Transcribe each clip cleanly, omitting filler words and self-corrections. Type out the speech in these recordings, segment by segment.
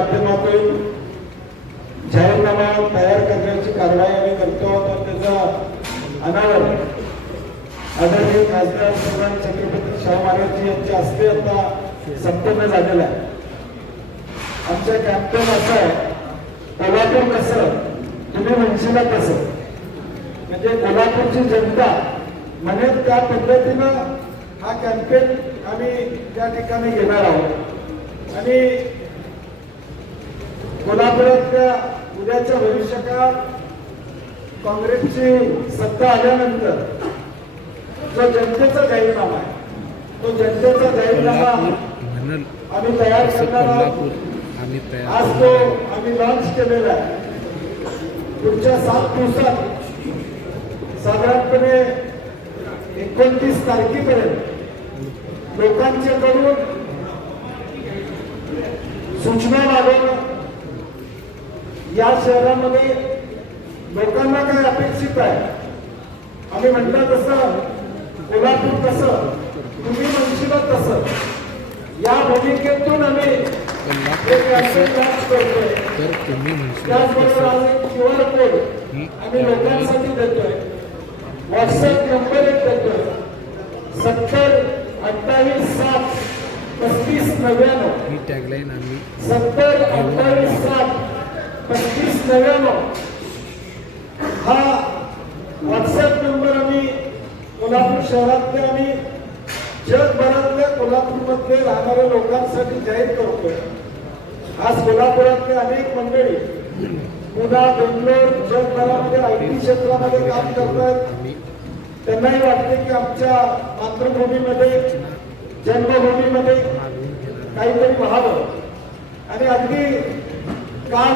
माध्यमातून जाहीरनामा तयार करण्याची कारवाई आम्ही करतो तर त्याचा अनावर आदरणीय खासदार सन्मान छत्रपती शाहू महाराज यांच्या हस्ते आता संपन्न झालेला आहे. आमचा कॅम्पेन असं आहे, कोल्हापूर कसं तुम्ही म्हणशील तसं, म्हणजे कोल्हापूरची जनता म्हणेल त्या पद्धतीनं हा कॅम्पेन आम्ही त्या ठिकाणी घेणार आहोत. आणि कोल्हापुरातल्या उद्याच्या भविष्यकाळात काँग्रेसची सत्ता आल्यानंतर जो जनतेचा जाहीरनामा आहे तो जनतेचा जाहीरनामा आम्ही तयार करणार आहोत. आज तो आम्ही लॉन्च केलेला आहे. पुढच्या 7 दिवसात साधारणपणे 29 तारखेपर्यंत लोकांच्याकडून सूचना मागवणं, या शहरामध्ये लोकांना काय अपेक्षित आहे, आम्ही म्हटलं तसं कोल्हापूर कसं तुम्ही म्हणशील तसं, या भूमिकेतून आम्ही त्याचबरोबर आज एक QR कोड आम्ही लोकांसाठी देतोय. व्हॉट्सअप नंबर एक देतोय 7028073599 ही टॅगलाईन आम्ही 7028073599 हा व्हॉट्सअप नंबर आम्ही कोल्हापूर शहरातल्या आणि जगभरातल्या कोल्हापूरमध्ये राहणाऱ्या लोकांसाठी जाहीर करतोय. आज कोल्हापुरातले अनेक मंडळी पुन्हा बेंगलोर जगभरामध्ये IT क्षेत्रामध्ये काम करतात. त्यांनाही वाटते की आमच्या मातृभूमीमध्ये जन्मभूमीमध्ये काहीतरी व्हावं. आणि अगदी काल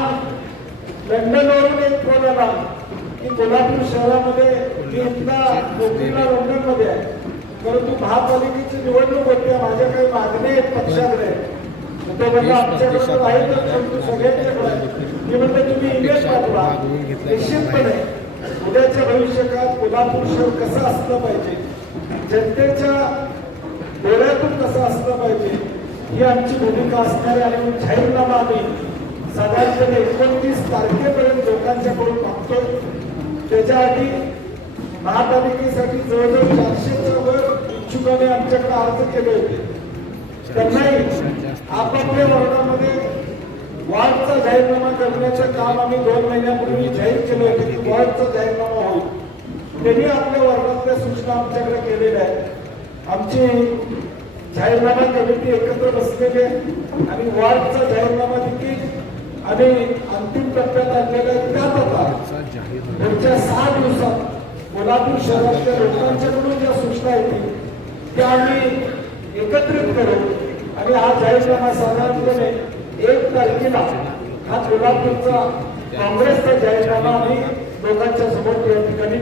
लंडनवरून एक फोन आला की कोल्हापूर शहरामध्ये मी इथला नोकरीला लंडनमध्ये आहे, परंतु महापालिकेची निवडणूक होते, माझ्या काही मागण्या आहेत पक्षाकडे, तो म्हणला आमच्याकडे आहे तर सगळ्यांच्याकडे आहे. मी म्हटलं तुम्ही इमेज पाठवा. निश्चितपणे उद्याच्या भविष्यकाळात कोल्हापूर शहर कसं असलं पाहिजे, जनतेच्या डोळ्यातून कसं असलं पाहिजे ही आमची भूमिका असणार आहे. आणि जाहीरनामा आम्ही साधारणपणे 29 तारखेपर्यंत लोकांच्याकडून मागतोय. त्याच्याआधी महापालिकेसाठी जवळजवळ 400च्या वर इच्छुकाने आमच्याकडे अर्ज केले होते. त्यांनाही आपापल्या वर्गामध्ये वॉर्डचा जाहीरनामा करण्याचं काम आम्ही 2 महिन्यापूर्वी जाहीर केलं होतं की वॉर्डचा जाहीरनामा होईल. त्यांनी आपल्या वर्गातल्या सूचना आमच्याकडे केलेल्या आहेत. आमची जाहीरनामा कमिटी एकत्र बसलेली आहे आणि वॉर्डचा जाहीरनामा देखील आम्ही अंतिम टप्प्यात आणलेला आहे. त्यात आता पुढच्या 6 दिवसात कोल्हापूर शहरातल्या लोकांच्याकडून ज्या सूचना येतील त्या आम्ही एकत्रित करू आणि हा जाहीरनामा साधारणपणे 1 तारखेला हा कोल्हापूरचा काँग्रेसचा जाहीरनामा आम्ही लोकांच्या समोर या ठिकाणी